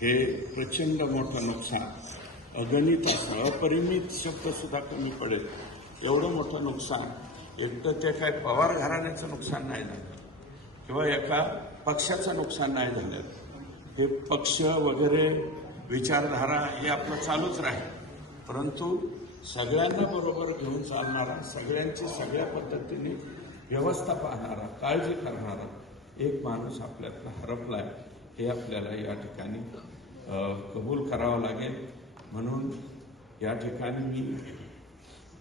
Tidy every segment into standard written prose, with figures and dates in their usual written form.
हे प्रचंड मोठं नुकसान, अगणित असं अपरिमित शब्दसुद्धा कमी पडेल एवढं मोठं नुकसान. एकतर ते काय पवार घराण्याचं नुकसान नाही झालं किंवा एका पक्षाचं नुकसान नाही झालं. हे पक्ष वगैरे विचारधारा हे आपलं चालूच राहील, परंतु सगळ्यांना बरोबर घेऊन चालणारा, सगळ्यांची सगळ्या पद्धतीने व्यवस्था पाहणारा, काळजी करणारा एक माणूस आपल्यातला हरपलाय हे आपल्याला या ठिकाणी कबूल करावं लागेल. म्हणून या ठिकाणी मी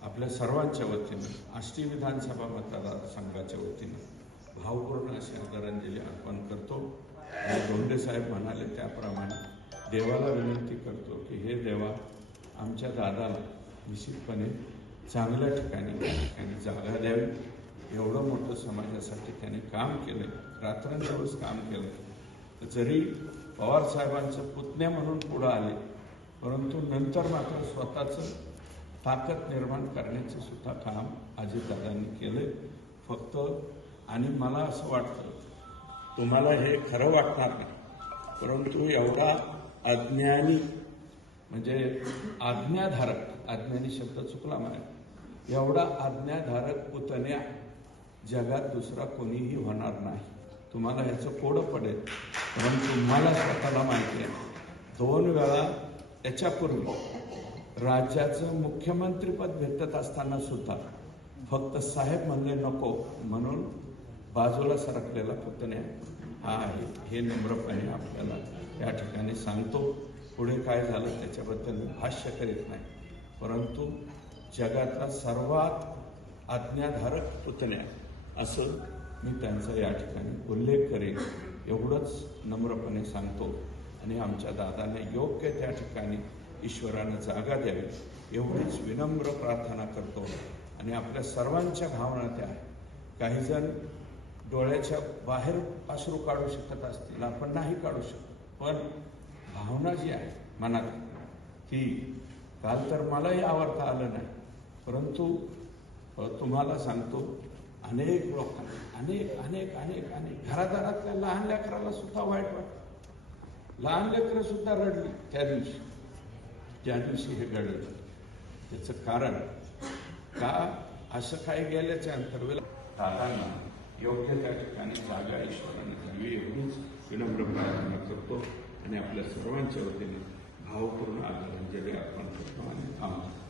आपल्या सर्वांच्या वतीनं आष्टी विधानसभा मतदारसंघाच्या वतीनं भावपूर्ण अशी आदरांजली अर्पण करतो. धोंडे साहेब म्हणाले त्याप्रमाणे देवाला विनंती करतो की हे देवा, आमच्या दादाला निश्चितपणे चांगल्या ठिकाणी जागा द्यावी. एवढं मोठं समाजासाठी त्याने काम केलं, रात्रंदिवस काम केलं. जरी पवारसाहेबांचं पुतण्या म्हणून पुढं आले, परंतु नंतर मात्र स्वतःचं ताकद निर्माण करण्याचं सुद्धा काम अजितदादांनी केलं. फक्त आणि मला असं वाटतं, तुम्हाला हे खरं वाटणार नाही, परंतु एवढा अज्ञानी म्हणजे आज्ञाधारक, अज्ञानी शब्द चुकला मला, एवढा आज्ञाधारक पुतण्या जगात दुसरा कोणीही होणार नाही. तुम्हाला ह्याचं कोडं पडेल, परंतु मला स्वतःला माहिती आहे 2 वेळा याच्यापूर्वी राज्याचं मुख्यमंत्रीपद भेटत असताना सुद्धा फक्त साहेब म्हणले नको म्हणून बाजूला सरकलेला पुतण्या हा आहे. हे नम्रपणे आपल्याला या ठिकाणी सांगतो. पुढे काय झालं त्याच्याबद्दल मी भाष्य करीत नाही, परंतु जगातला सर्वात आज्ञाधारक पुतण्या असं मी त्यांचा या ठिकाणी उल्लेख करेन, एवढंच नम्रपणे सांगतो. आणि आमच्या दादाने योग्य त्या ठिकाणी ईश्वरानं जागा द्यावी एवढीच विनम्र प्रार्थना करतो. आणि आपल्या सर्वांच्या भावना त्या आहे. काही जण डोळ्याच्या बाहेर अश्रू काढू शकत असतील, आपण नाही काढू शकत, पण भावना जी आहे मनात ती काल तर मलाही आवडता आलं नाही, परंतु तुम्हाला सांगतो अनेक लोकांना अनेक अनेक अनेक अनेक घरादारातल्या लहान लेकराला सुद्धा वाईट वाटतं. लहान लेकरं सुद्धा रडली त्या दिवशी हे घडलं. त्याचं कारण का असं काही गेल्याच्या अंतर्वेळेला दादांना योग्य त्या ठिकाणी जागा ईश्वराने द्यावी एवढीच विनम्र प्रार्थना करतो आणि आपल्या सर्वांच्या वतीने भावपूर्ण आदरांजली अर्पण करतो आणि थांबतो.